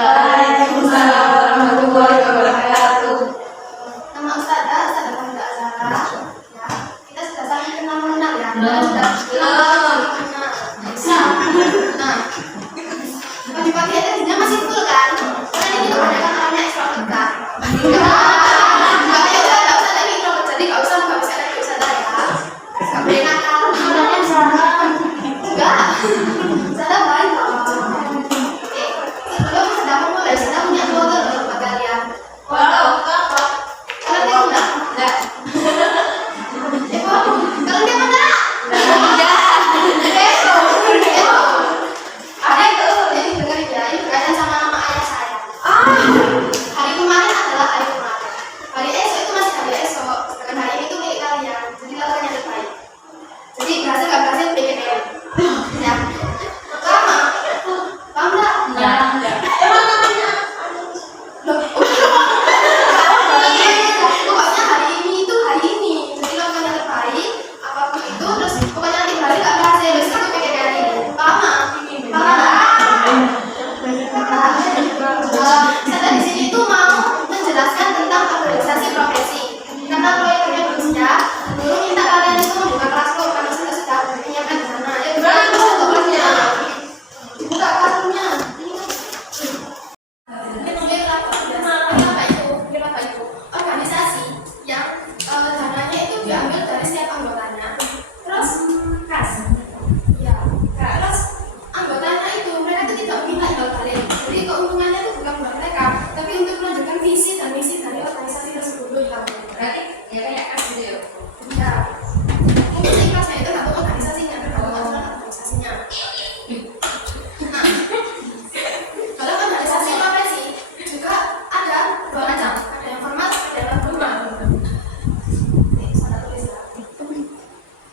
Waalaikumsalam warahmatullahi wabarakatuh. Nama Ustazah Hamida Azhara. Ya, kita sudah saling kenal mengenal ya. Nah, pagi-pagi aja kerja masih full kan? Karena ini kebanyakan orangnya ekstrovert. Makanya udah nggak usah lagi introvert, jadi nggak usah lagi Ustazah ya. Nggak boleh nakal. Enggak. Ustazah baik kok. Oke, sebelum Ustazah memulai, Ustazah punya foto loh buat kalian. Foto apa? Kalian tahu nggak? Nggak. Kalian tahu nggak? Ada itu, ini dengerin ya, ini berkaitan sama nama ayah saya. Hari kemarin adalah hari kemarin. Hari esok itu masih hari esok. Sedangkan hari ini itu milik kalian. Jadi kalian yang terbaik. Jadi berhasil nggak berhasil PKTM. Ya. Pertama, paham nggak? Nggak. Pokoknya hari ini itu hari ini. Jadi lakukan yang terbaik. Apapun itu, terus pokoknya nanti berhasil nggak berhasil. Terus itu PKTM ini. Paham nggak? Saya di sini tuh mau menjelaskan tentang organisasi profesi. Karena proyeknya belum siap, dulu minta kalian itu membuka kelasroom karena sudah menyiapkan di sana. Ya, buka kelasnya. Buka kelasnya. Apa itu? Organisasi yang dananya itu diambil dari setiap anggotanya. Terus ya, terus anggotanya itu mereka itu tidak minta hal balik. Jadi keuntungannya itu bukan buat mereka, tapi untuk melanjutkan visi dan misi dari organisasi tersebut. Berarti ya kayak kas gitu ya. Ya, mungkin ikhlasnya itu tergantung organisasinya, tergantung aturan organisasinya. Nah, kalau organisasi profesi juga ada dua macam, ada yang formal, ada yang non formal. Nih, saya tulis ya.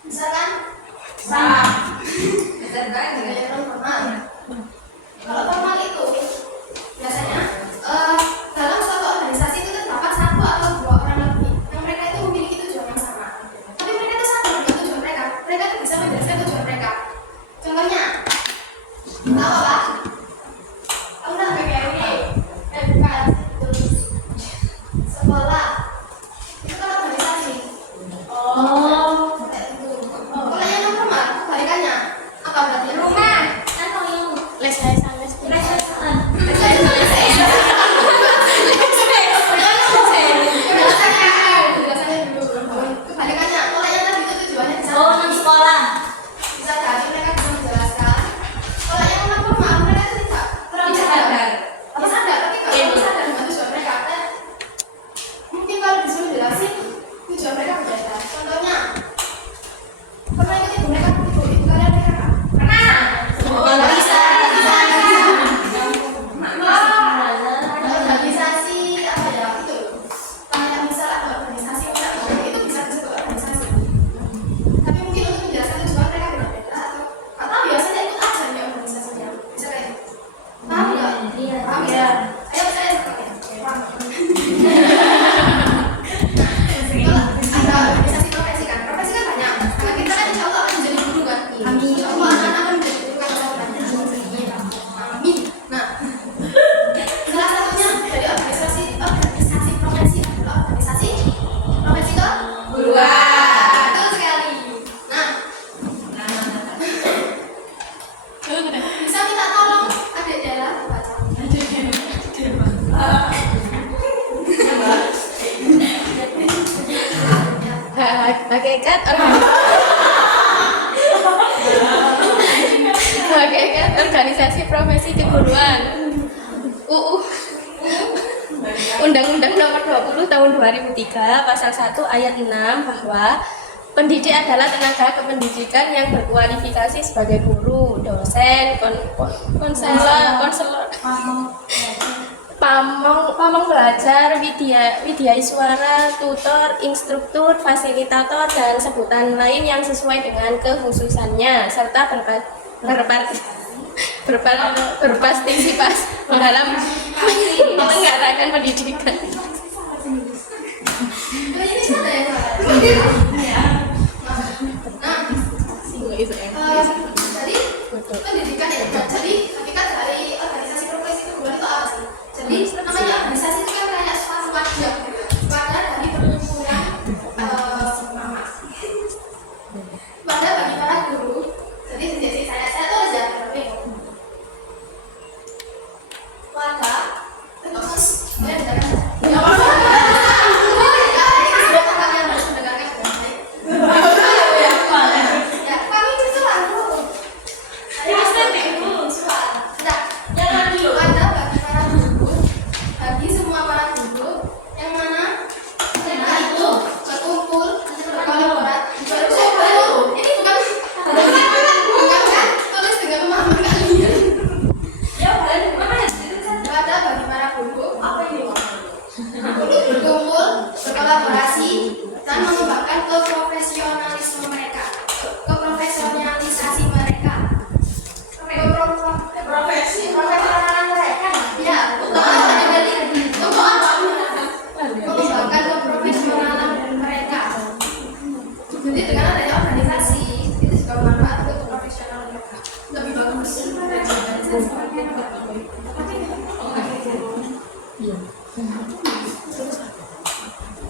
Misalkan sama. Ada yang non formal. Kalau formal itu biasanya dalam suatu organisasi itu terdapat satu atau dua orang lebih yang mereka itu memiliki tujuan yang sama. Tapi mereka itu sadar dengan tujuan mereka. Mereka itu bisa menjelaskan tujuan mereka. Contohnya, tahu apa? Kamu udah PKRI, bukan sekolah. Itu kan organisasi. Kalau yang non formal, kebalikannya apa berarti? Rumah. Kebalikannya, kalau yang tadi itu tujuannya bisa jadi mereka bisa menjelaskan. Kalau yang non formal mereka itu tidak sadar, tapi kalau sadar dengan tujuan mereka, mungkin kalau disuruh jelasin tujuan mereka berbeda. Contohnya, pernah ikut ibu mereka, ibu kalian mereka kan? Pernah. Organisasi apa ya itu? Kayak misal ada organisasi itu bisa disebut organisasi. Tapi mungkin untuk menjelaskan tujuan mereka berbeda atau biasanya ikut aja nih organisasinya. Bisa kayak gitu. Paham nggak? Paham ya? Ayo saya sekarang. Paham. Kalau ada organisasi profesi kan banyak. Nah, kita kan insya Allah akan menjadi guru kan? Insya Allah akan menjadi guru kan? Amin. Nah, salah satunya dari organisasi profesi adalah organisasi profesi keguruan. Betul sekali. Nah, bisa minta tolong adik Dela baca. Hakikat organisasi profesi keguruan. Undang-Undang Nomor 20 Tahun 2003 Pasal 1 Ayat 6 bahwa pendidik adalah tenaga kependidikan yang berkualifikasi sebagai guru, dosen, konselor, pamong belajar, widyaswara, tutor, instruktur, fasilitator, dan sebutan lain yang sesuai dengan kekhususannya serta berpartisipasi dalam menyelenggarakan pendidikan. Jadi pendidikan ya. Jadi ketika dari organisasi profesi keguruan itu apa sih?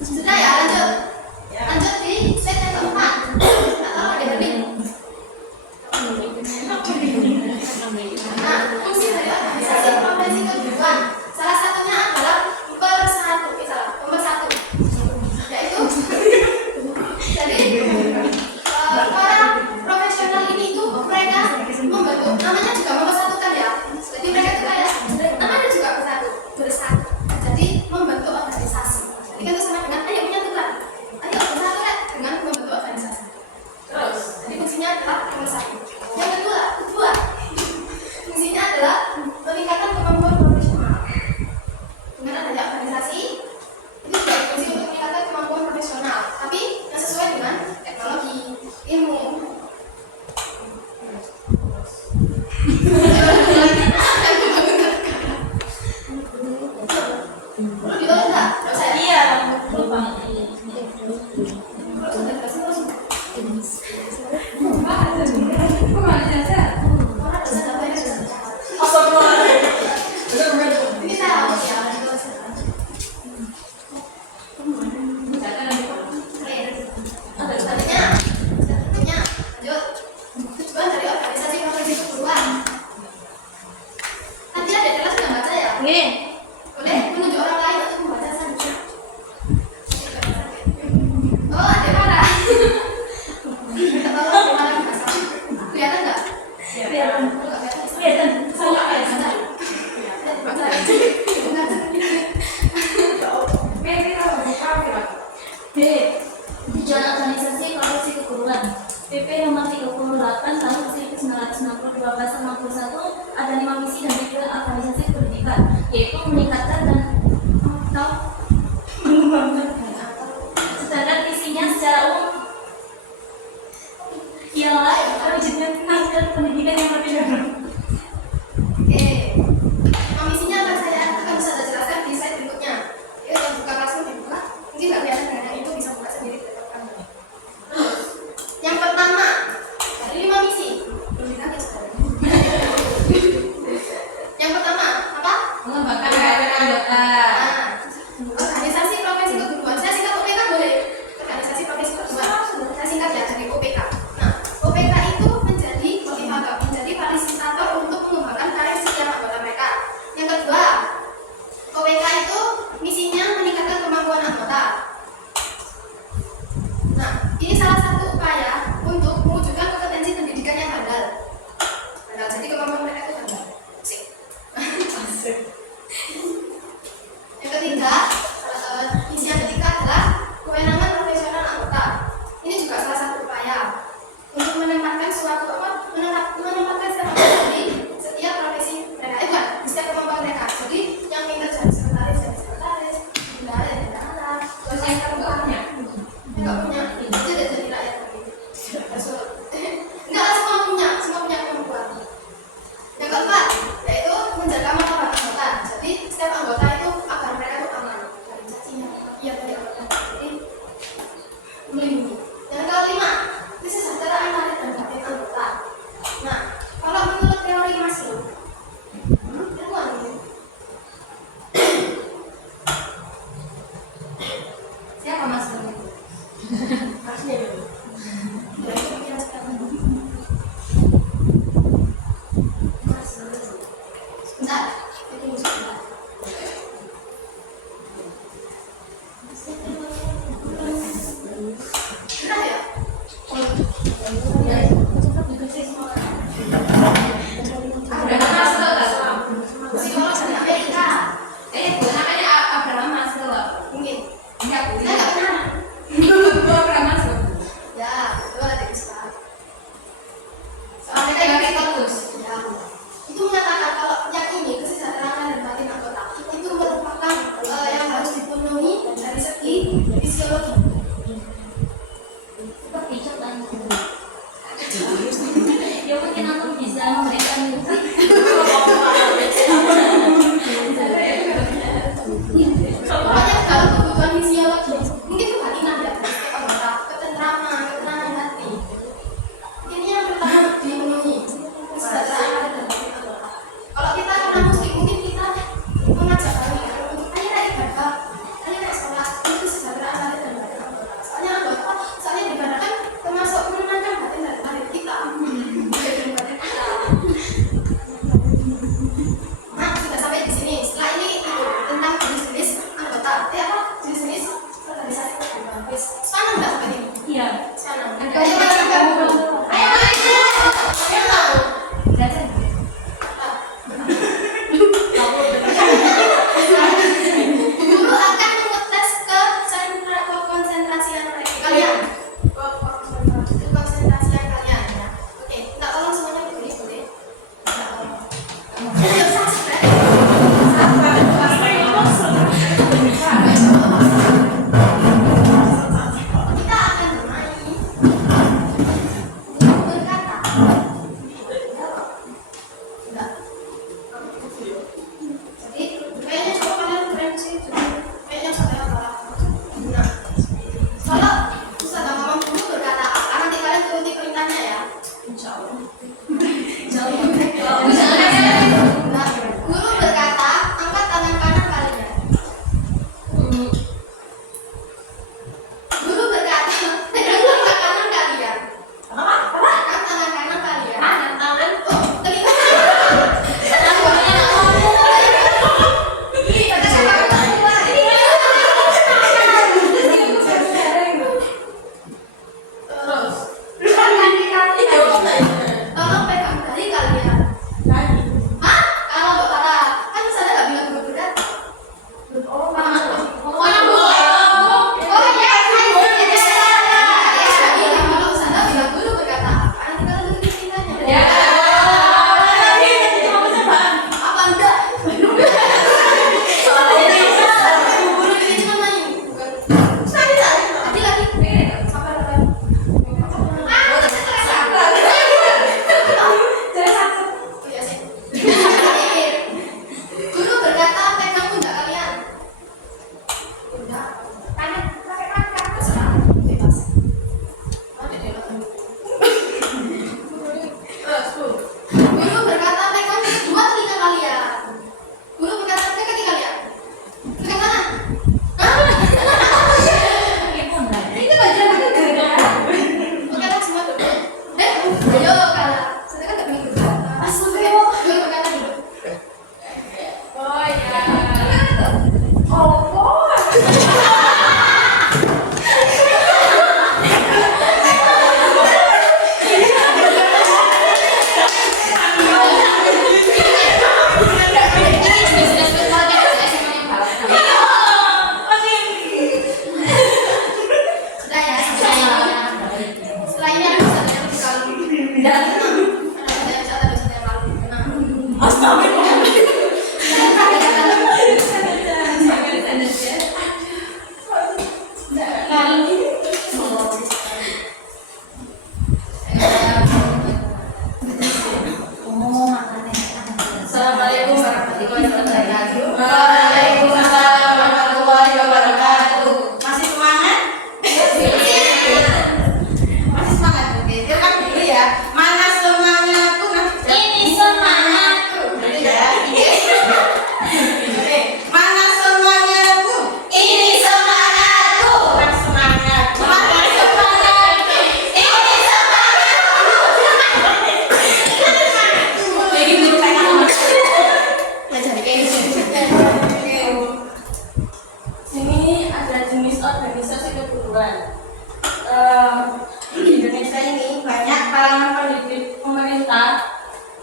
Sudah ya, lanjut. Lanjut di slide yang keempat. Atau ada lebih. Nah, fungsi dari organisasi profesi kehidupan salah satunya adalah pemersatu, yaitu jadi para profesional ini itu mereka membantu, namanya juga mempersatukan ya. Jadi mereka itu kayak namanya juga bersatu. Jadi membentuk organisasi. Jadi kan itu sama dengan ayo menyatukan, ayo bersatu kan dengan membentuk organisasi. Terus, jadi fungsinya adalah pemersatu. Yang kedua, fungsinya adalah meningkatkan kemampuan profesional. Dengan adanya organisasi, itu juga fungsi untuk meningkatkan kemampuan profesional, tapi yang sesuai dengan teknologi, ilmu. Perlu ditulis nggak? Nggak usah ya? Iya, lupa. Ini saya hapus ya. Selanjutnya, lanjut. Tujuan dari organisasi profesi keguruan. Nanti ada kelas sudah baca ya? Nggih. Boleh menunjuk orang lain untuk membaca saja. Oh, ada mana? Tolong gimana bahasa? Kelihatan nggak? Kelihatan. Nggak kelihatan. Kelihatan. Saya nggak kelihatan. B. Tujuan organisasi profesi keguruan. PP nomor 38 tahun 1962 pasal 61 ada 5 misi dan tujuan organisasi pendidikan, yaitu meningkatkan dan atau mengembangkan. Sedangkan visinya secara umum ialah mewujudkan pendidikan yang lebih baik. Oke. Misinya apa saya akan bisa jelaskan di slide berikutnya. Ya, yang buka kelasnya dibuka. Mungkin nggak kelihatan dengan itu bisa buka sendiri. Yang pertama, dari 5 misi. Belum dikasih sekarang. Yang pertama, apa? Mengembangkan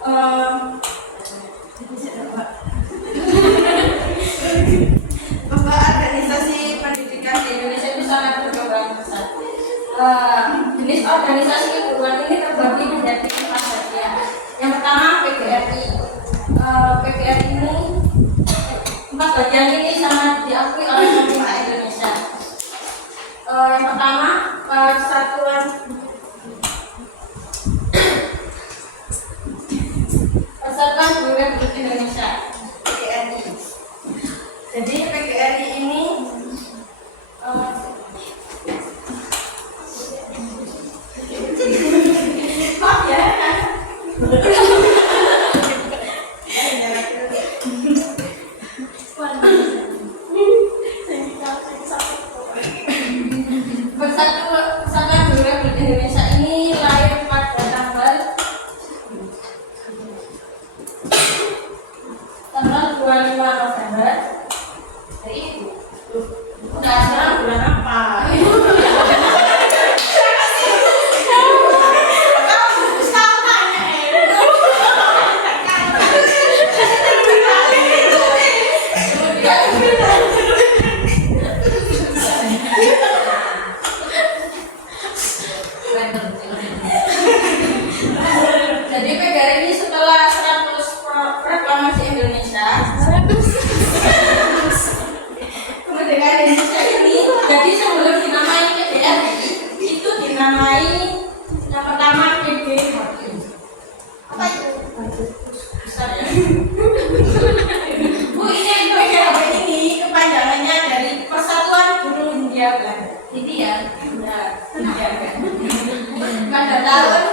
Bahwa organisasi pendidikan di Indonesia itu sangat berkembang pesat. Jenis organisasi keguruan ini terbagi menjadi 4 bagian. Yang pertama PGRI. PGRI ini 4 bagian ini sangat diakui oleh pemerintah Indonesia. Yang pertama Persatuan Guru Republik Indonesia PGRI. Jadi PGRI ini maaf ya. Persatuan Guru Republik Indonesia ini lahir pada tanggal 25 November. Jadi udah sekarang bulan apa? Jadi PGRI ini setelah 100 proklamasi Indonesia, kemerdekaan Indonesia ini, jadi sebelum dinamai PGRI itu dinamai yang pertama PGHI. Apa itu? Besar ya. Bu, ini PGHI ini kepanjangannya dari Persatuan Guru Hindia Belanda. Ini ya. Nah, Hindia kan. Pada tahun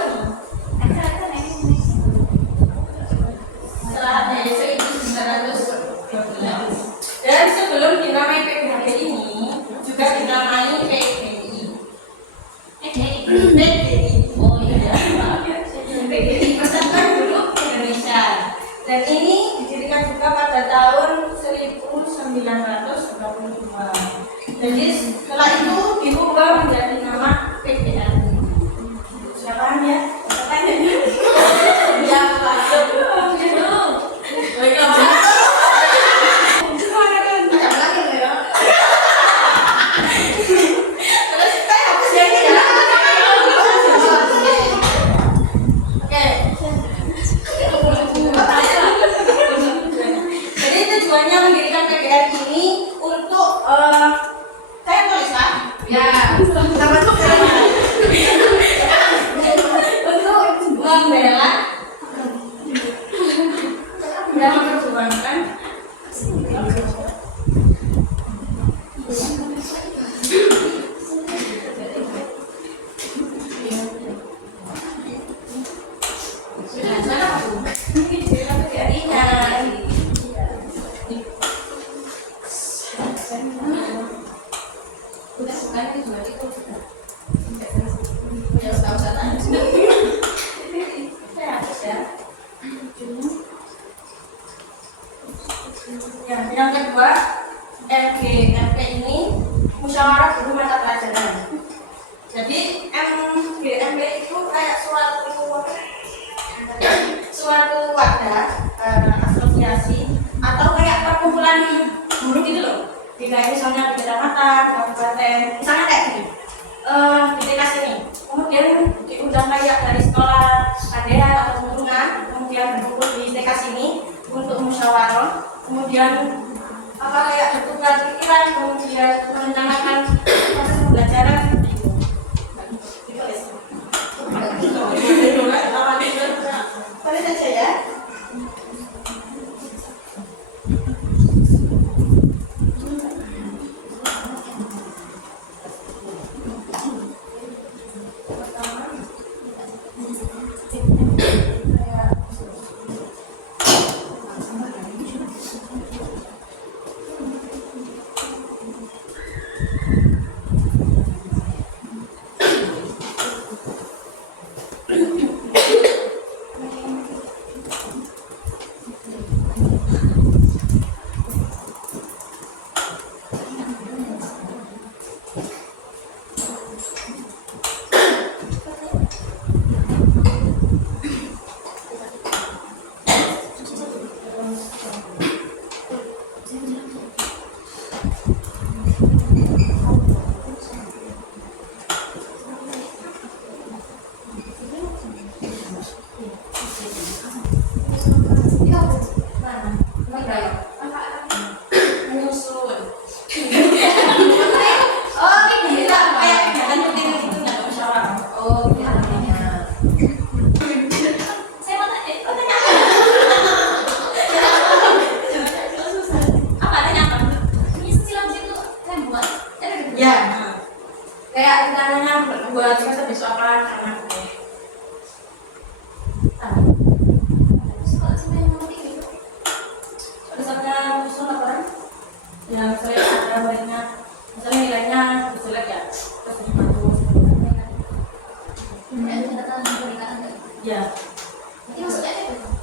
setelah itu 1912. Dan sebelum dinamai PGHI ini juga dinamai PGI. PGI. Oh iya. PGI Persatuan Guru Indonesia. Dan ini didirikan juga pada tahun 1922. Jadi setelah itu diubah menjadi nama PGRI. Siapaan ya? Siapaan ya? Siapa? Jadi tujuannya mendirikan PGRI ini untuk saya tulis lah. Ya. Untuk membela dan memperjuangkan yang kedua, MGMP ini musyawarah guru mata pelajaran. Jadi MGMP itu kayak suatu wadah asosiasi atau kayak perkumpulan guru gitu loh. Kayak misalnya di kecamatan, kabupaten, misalnya kayak gini. Di TK ini, kemudian diundang kayak dari sekolah KDA atau Tuntungan, kemudian berkumpul di TK sini untuk musyawarah, kemudian apa kayak bertukar pikiran, kemudian merencanakan proses pembelajaran. Boleh saja ya.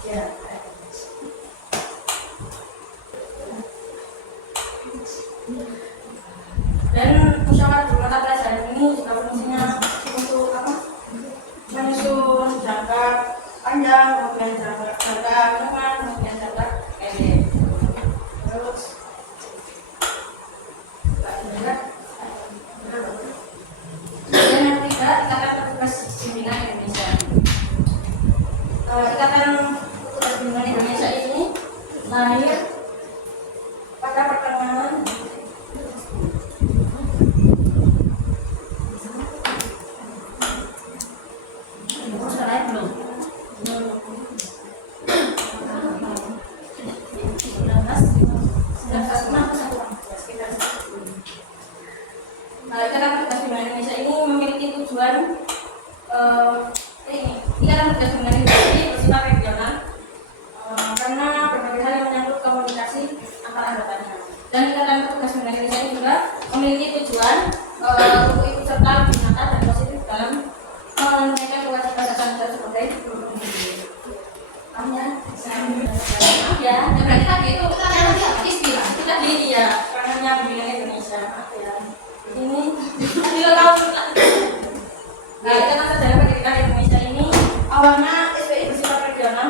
Ya. Dan musyawarah di mata pelajaran ini juga fungsinya untuk apa? Menyusun jangka panjang, kemudian jangka menengah, kemudian jangka pendek. Terus dan yang ketiga, ikatan petugas bimbingan Indonesia. Ikatan petugas bimbingan Indonesia ini lahir pada pertengahan Ikatan Petugas Bimbingan Indonesia ini memiliki tujuan Ikatan Petugas Bimbingan Indonesia ini bersifat regional karena berbagai hal yang menyangkut komunikasi antar anggotanya. Dan Ikatan Petugas Bimbingan Indonesia ini juga memiliki tujuan untuk ikut serta lebih nyata dan positif dalam menunaikan kewajiban negara sebagai guru pembimbing. Ya, berarti tadi itu istilah kita di perannya bimbingan Indonesia. Ini tidak tahu. Nah, ikatan sejarah pendidikan Indonesia ini awalnya SPI bersifat regional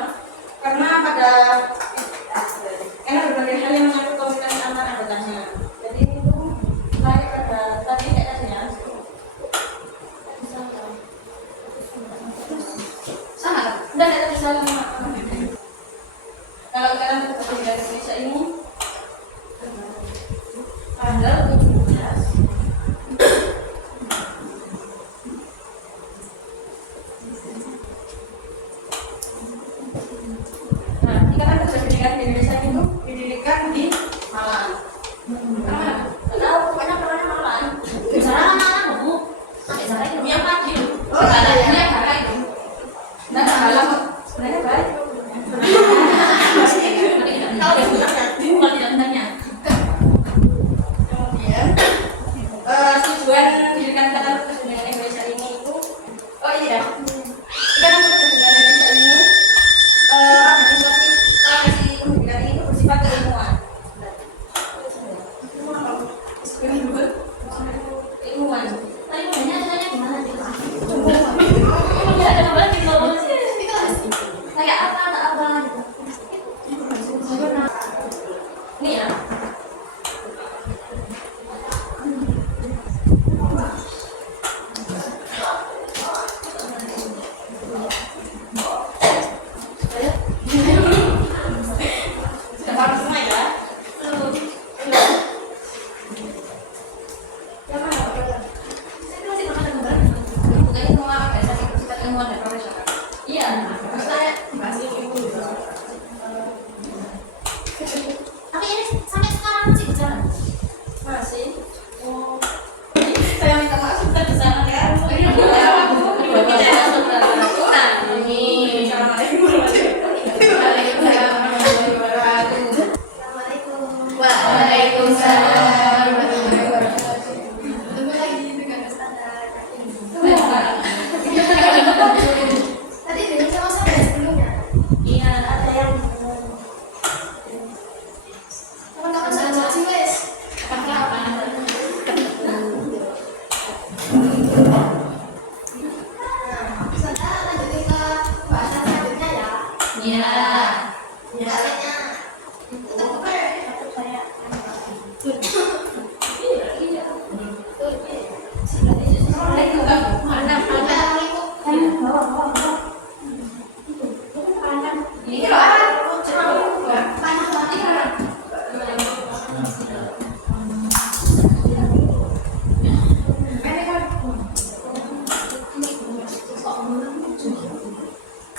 karena berbagai hal yang menyangkut komunikasi antar anggotanya. Jadi itu lahir pada tadi kayaknya sama. Udah ada bisa kalau Ikatan Petugas Bimbingan Indonesia ini tanggal 17 Ikatan Petugas Bimbingan Indonesia itu didirikan di Malang. Tahu pokoknya perannya Malang. Sekarang mana Bu? Sekarang itu Yang pagi. Oh, ada ya. Yang hari itu. Nah, malam sebenarnya baik. Tahu ya, bukan tidak tanya. Kemudian tujuan didirikan Ikatan Petugas Bimbingan Indonesia ini itu Ikatan Petugas Bimbingan Indonesia ini organisasi pendidikan ini bersifat keilmuan. Ilmuwan. Tadi tanya gimana sih? Ada apa di bawah sih? Kayak apa gitu. Ini ya. Sudah paham semua ya? Yang mana? Saya masih pernah gambar. Bukan ilmuwan organisasi bersifat ilmuwan dan profesional. Iya, saya Masih itu. tapi ini sampai sekarang masih berjalan. Masih. Oh, Saya minta maaf sudah di sana ya. Waalaikumsalam. Ketemu lagi dengan standar. Tadi dengan sama-sama ya sebelumnya. iya ada yang Kapan-kapan saya jelasin guys. Nah, sekarang lanjutin ke bahasan selanjutnya ya. iya. Bahasannya terbuka. Ini loh.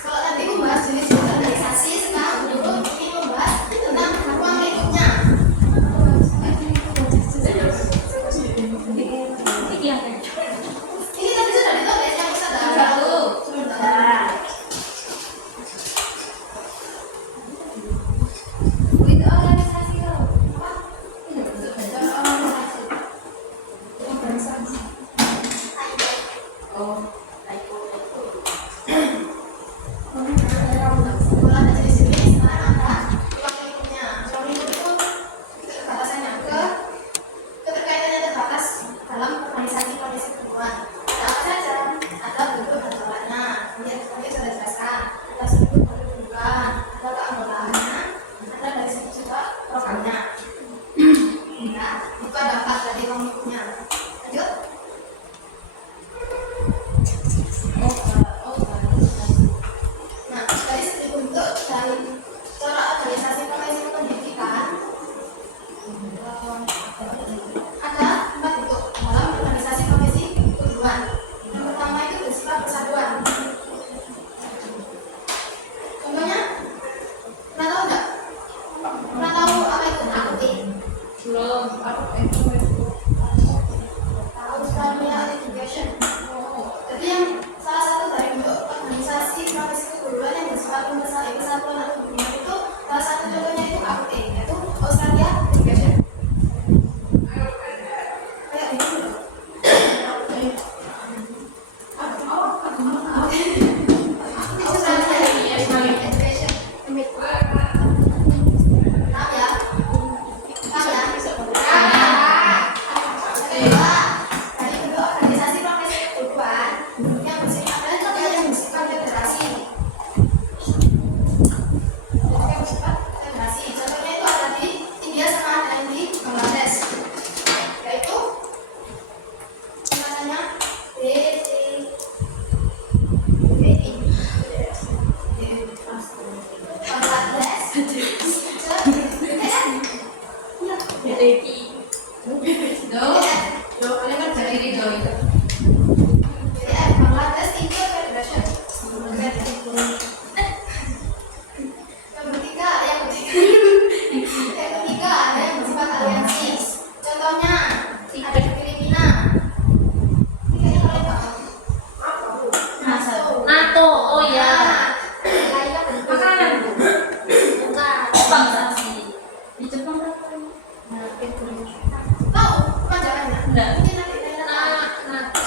Kalau tadi membahas jenis-jenis organisasi, sekarang dulu ini membahas tentang ruang lingkupnya. Iya. Ini tadi sudah ditulis yang bisa dalam satu sebentar. Australia Education. Jadi yang salah satu dari bentuk organisasi profesi keguruan yang bersifat universal kesatuan atau hubungan itu salah satu contohnya itu AUE, yaitu Australia Education. Kayak gitu loh. Australia Education. Paham ya? Paham ya? Kedua, dari bentuk organisasi profesi keguruan yang bersifat federasi. Yang bersifat federasi. Contohnya itu ada di India sama ada di Bangladesh. Yaitu namanya Bangladesh Inter Federation. Yang ketiga ada yang bersifat aliansi. Contohnya ada di Filipina. Kayaknya kalian paham. NATO, oh ya. Makanan. Organisasi. Di Jepang berapa? Tahu majalahnya? Enggak. Mungkin nanti kalian tahu. NATO.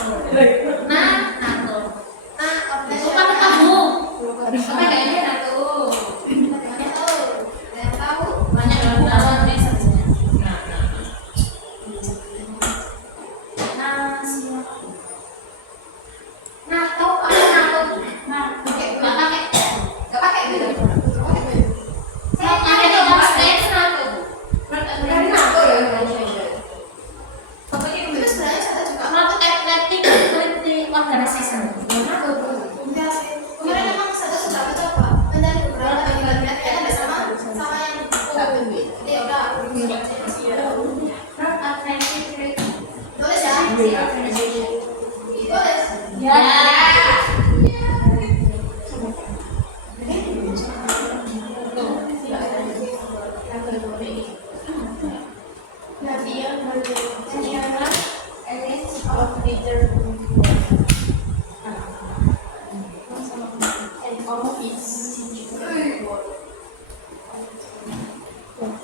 NATO. Bukan kamu. Apa kayaknya NATO? Ada yang tahu? Banyak yang tahu Indonesia biasanya. NATO apa NATO? Pakai Nggak pakai. Nggak pakai gitu. Nggak pakai gitu. Saya pakai di Bangladesh NATO. Dari NATO ya. Pokoknya Itu sebenarnya saya juga NATO Athletic Organization. Iya sih. Kemarin memang saya sudah mencoba mencari beberapa bagian-bagian yang ada sama yang jadi udah tulis ya. Tulis. Ya.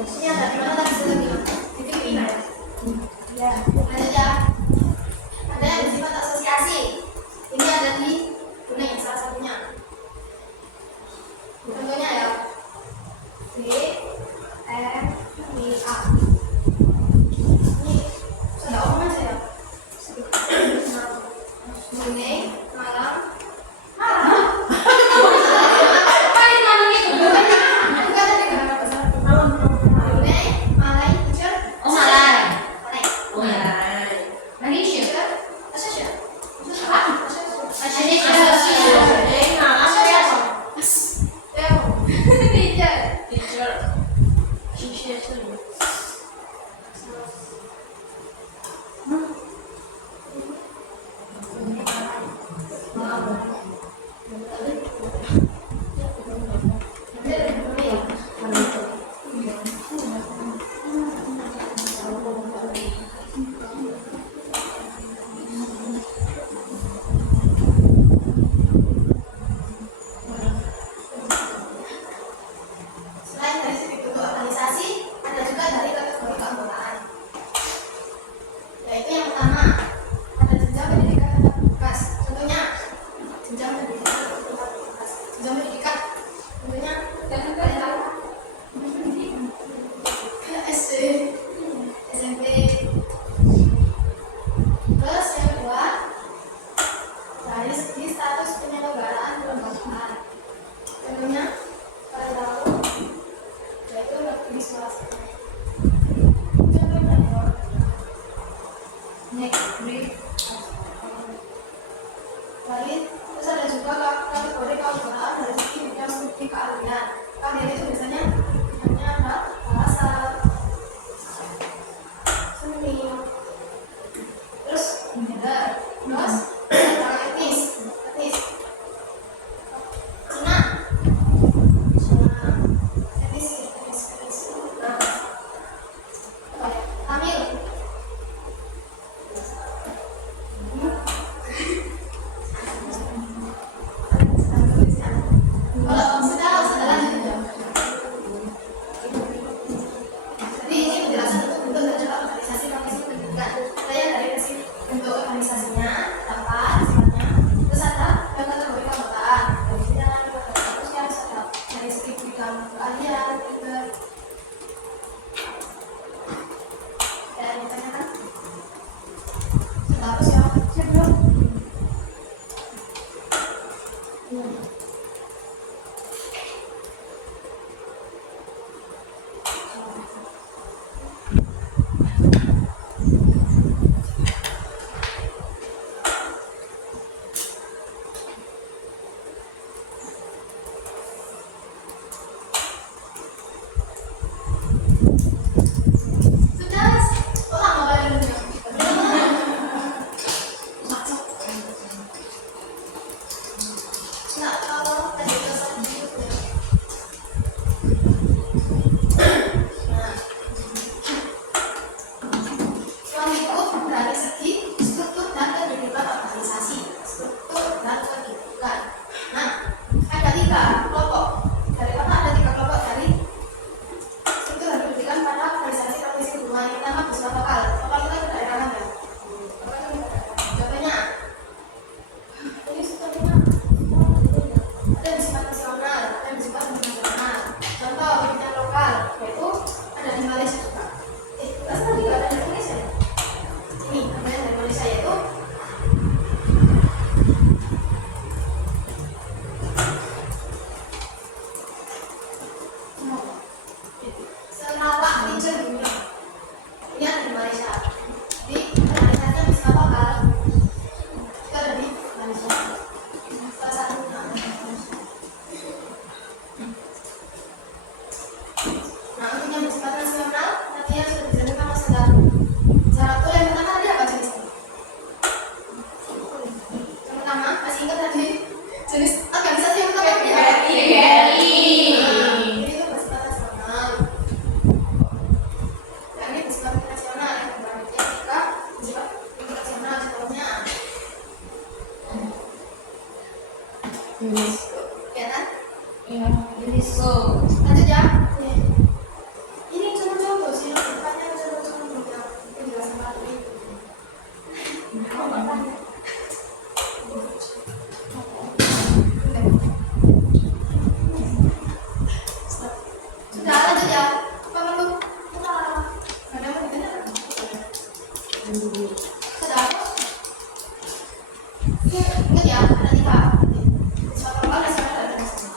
Ini ada di mana tadi saya bilang? Di Filipina ya. Lanjut ya. Ada yang bersifat asosiasi. Ini ada di Brunei salah satunya. Contohnya ya. BMIA. Ini sudah omong aja ya. Brunei, Malang. Bukan dari negara besar. Brunei, Malai, Niger, Oh, Malai. Malai. Oh ya. Malaysia. Asia. Selain dari segi bentuk organisasi, ada juga dari kategori keanggotaan. Yaitu yang pertama, ada jenjang pendidikan tatap muka. Contohnya, jenjang pendidikan tatap muka. Jenjang pendidikan, contohnya, kalian tahu? SD, SMP. Terus yang kedua, dari segi status penyelenggaraan kelembagaan. Contohnya, kalian tahu? Yaitu negeri swasta. Contohnya negeri. Lalu terus ada juga kategori keanggotaan dari segi bidang studi keahlian. Keahlian itu biasanya bidangnya ada bahasa, seni, terus gender, terus tentang etnis. Cina. Etnis. Kami kalian juga dan ditanyakan apa sih siapa sudah oh lama banget nggak kalau tadi pesan gitu nah Suamiku dari segi struktur dan kedudukan organisasi, struktur dan kedudukan. Nah, ada 3 kelompok. Ada 3 kelompok dari struktur dan kedudukan pada organisasi profesi hubungan. Yang pertama bersifat lokal. Lokal itu kedaerahan ya. Contohnya, ini sebenarnya ada yang bersifat nasional, ada yang bersifat internasional. Contoh yang lokal yaitu ada di Malaysia juga. Rasanya juga ada di Indonesia. Ini namanya dari Malaysia yaitu Sarawak Region. Ini ada di Malaysia. Di Malaysia itu bisa lokal. Itu ada di Malaysia. Salah satunya. Nah, untuk yang bersifat nasional, nantinya sudah dijalankan Mas Sedar. Syarat yang pertama tadi apa jenisnya? Yang pertama, masih ingat tadi jenis organisasi yang pertama apa? GRI. Ini itu bersifat nasional. Yang ini bersifat nasional, yang berikutnya juga bersifat internasional contohnya. Ya kan? Lanjut ya. Ini contoh-contoh sih, depannya contoh-contoh yang penjelasan satu itu. Sudah lanjut ya. Apa perlu? Ada mau ditanyakan? Sudah. Ingat ya, ada 3. Bersifat lokal, nasional, dan internasional.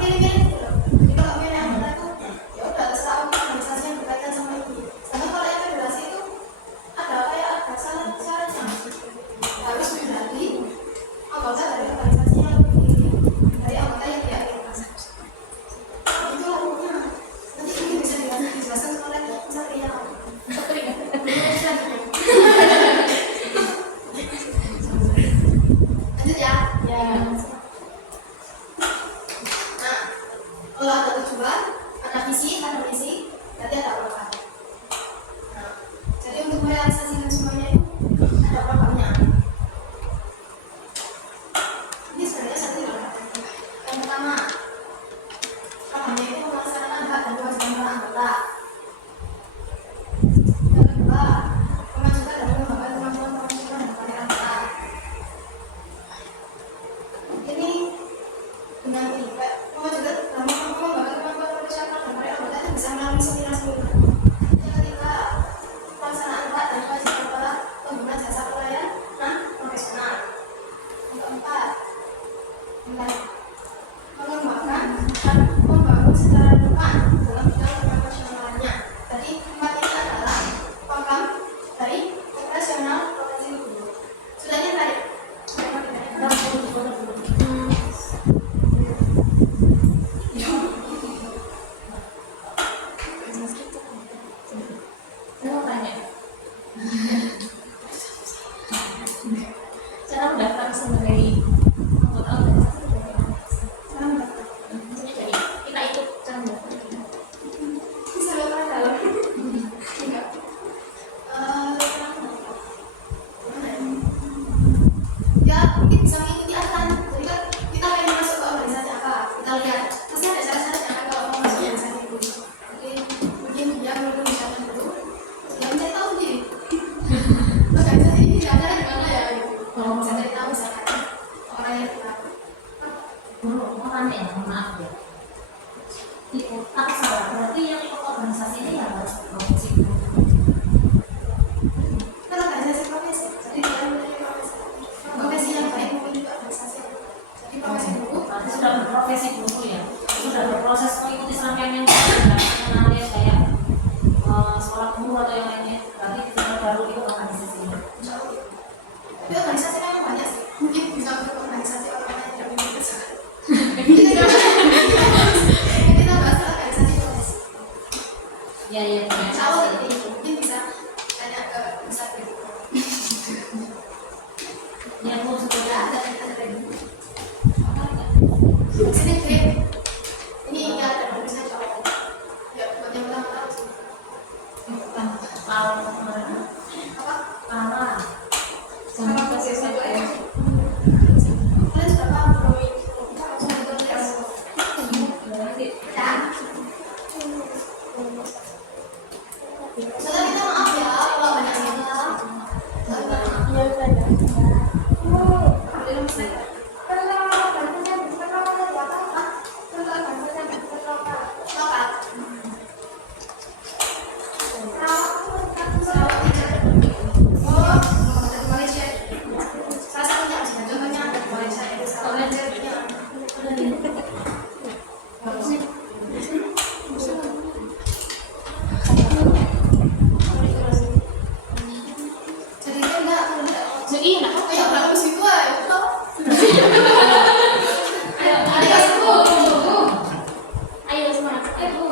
milih-milih gitu loh. Jadi kalau milih anggota itu ya udah terserah organisasi yang berkaitan sama ini. Karena kalau yang federasi itu ada kayak ada syaratnya harus menjadi anggota dari organisasi yang dipilih, dari anggota yang tidak dipilih. Itu umumnya. Nanti mungkin bisa dijelaskan oleh Satria. Lanjut ya. Nah, kalau ada tujuan, ada visi, berarti ada program. Nah, jadi untuk merealisasikan semuanya itu ada programnya. Ini sebenarnya satu yang pertama, programnya itu melaksanakan hak dan kewajiban para anggota. Yang kedua, memajukan dan mengembangkan kemampuan para anggota. Ini dengan ini, memajukan dan mengembangkan kemampuan profesional dan para anggota itu bisa melalui seminar-seminar. Yang ketiga, pelaksanaan hak dan kewajiban para pengguna jasa pelayanan profesional. Yang keempat, mengembangkan dan membangun secara depan dalam bidang profesionalnya. Jadi empat ini adalah program dari operasional Provinsi Bengkulu. Sudah ini tadi. Saya mau tanya. Cara mendaftar sebagai anggota organisasi itu bagaimana? Maksudnya jadi kita ikut cara mendaftar. Bisa lupa kalau enggak. Ya mungkin bisa mengikuti aturan. Jadi kan kita pengen masuk ke organisasi apa, kita lihat pasti ada syarat-syaratnya kan kalau mau masuk organisasi itu. Jadi mungkin dia perlu misalkan dulu, ya mencari tahu sendiri. Organisasi ini ada di mana ya? Bisa cari tahu misalkan orang yang kita. Dulu mau tanya ya, mohon maaf ya. Ikut tak salah, berarti yang ikut organisasi ini ya harus berprofesi. Kan organisasi profesi, jadi dia memiliki profesi yang baik mungkin juga organisasi. Jadi profesi dulu. Berarti sudah berprofesi dulu ya, sudah berproses mengikuti serangkaian yang mengalir kayak sekolah guru atau yang lainnya. Berarti sudah baru ikut organisasi ini. Tapi organisasi memang banyak sih. Mungkin bisa untuk organisasi orang yang tidak memiliki usaha. Kita bahas organisasi profesi. Ya ya. Insya Allah nanti mungkin bisa tanya ke pusat gitu. Ya bu sudah Ada sini grade. Ini ya ada bagusnya cowok. Ya buat yang belum tahu sih. kalau Apa? apa Sama proses itu ya. Kalian sudah paham belum? Kita langsung ke tes. Ya. Sudah minta maaf ya kalau banyak salah. Jadi dia enggak iya kayak bagus gitu ya. ayo semangat ayo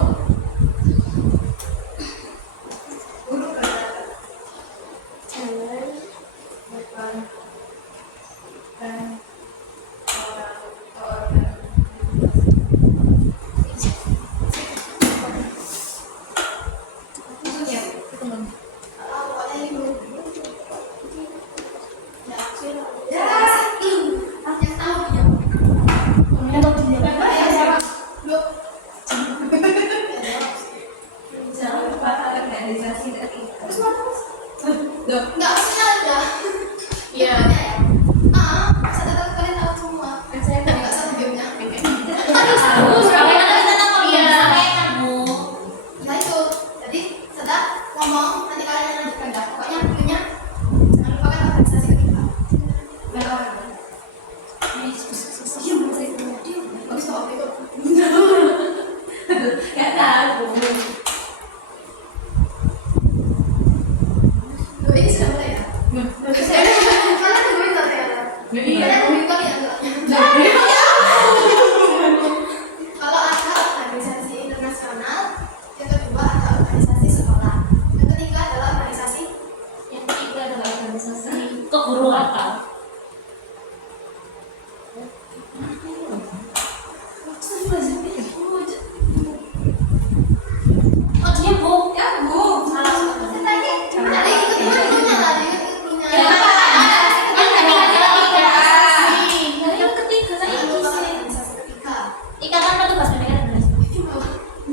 Enggak maksudnya ada. Iya. Saya tetap kalian tahu semua. Saya Enggak satu gamenya. Nah itu, jadi setelah ngomong nanti kalian yang lanjutkan dah. Pokoknya intinya jangan lupakan organisasi kita. Bagus bagus itu. Nggak tahu. Loh, ini sudah mulai ya? Mana nungguin ternyata? Mana nungguin kali ya? Kalau ada organisasi internasional, yang kedua ada organisasi sekolah, yang ketiga adalah organisasi Yang ketiga adalah organisasi keguruan. Oh, dia bu. ya bu. Salah satu. Tadi ikut dulunya tadi ikut dulunya. Ya, yang ketiga Yang ini kedua sih. organisasi ketiga. Ikatan petugas PPK dan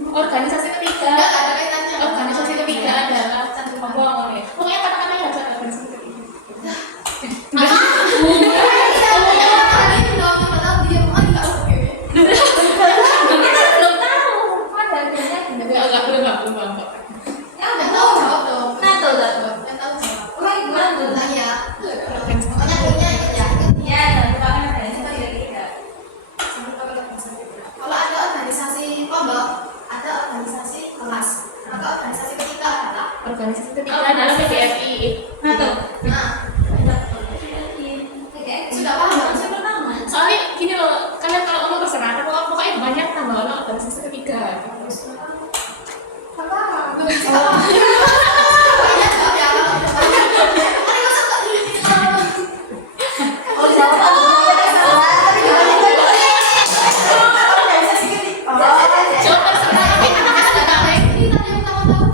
organisasi ketiga. Enggak ada kaitannya. Organisasi ketiga adalah pokoknya kata-katanya ada organisasi ketiga. Belum tahu. Ada adanya Nah, tahu tak? Ya, merupakan organisasi ketiga. Organisasi ketiga adalah PDFI. Nah, tuh. Sudah paham belum? Yang pertama. Soalnya gini loh, karena kalau kamu terserah, pokoknya banyak tambahan organisasi ketiga. Coba terserah, tapi karena sudah tahu ini tadi yang kamu tahu.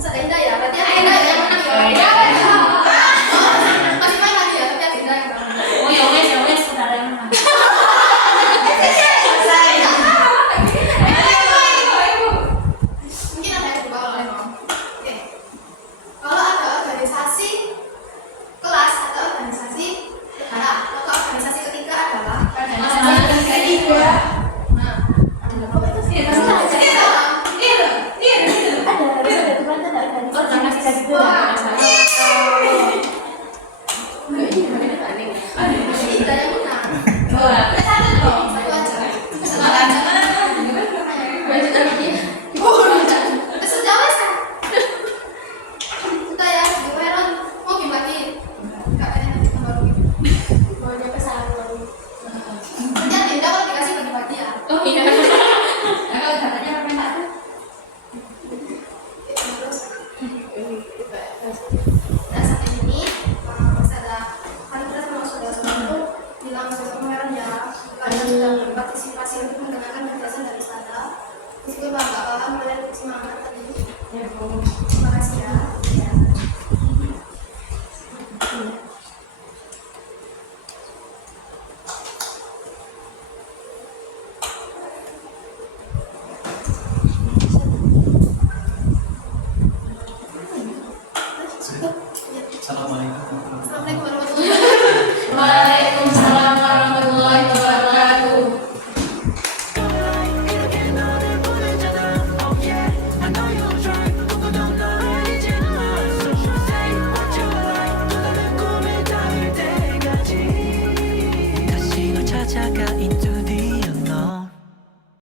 Sudah indah ya, berarti yang indah yang menang ya. Masih main lagi ya, tapi yang indah yang menang. Oh, ya wes, saudara yang menang. Mungkin ada yang berubah kalau memang. Oke. Kalau ada organisasi kelas atau organisasi negara, maka organisasi ketiga adalah Organisasi ketiga. nah, Organisasi ketiga yang menang. Satu aja. Sudah wes kan? Sudah ya, gimana? Mau dibagi? Enggak ada yang tambah lagi. Ternyata tidak kalau dikasih bagi-bagi ya. Oh iya. Kalau katanya apa? Terus, nah saat ini saya kalian sudah sama saudara-saudara itu bilang saudara kemarin ya kalian sudah berpartisipasi untuk mendengarkan penjelasan dari saya. Meskipun nggak paham kalian semangat tadi. Terima kasih ya. Assalamualaikum. Assalamualaikum warahmatullahi wabarakatuh. Waalaikumsalam.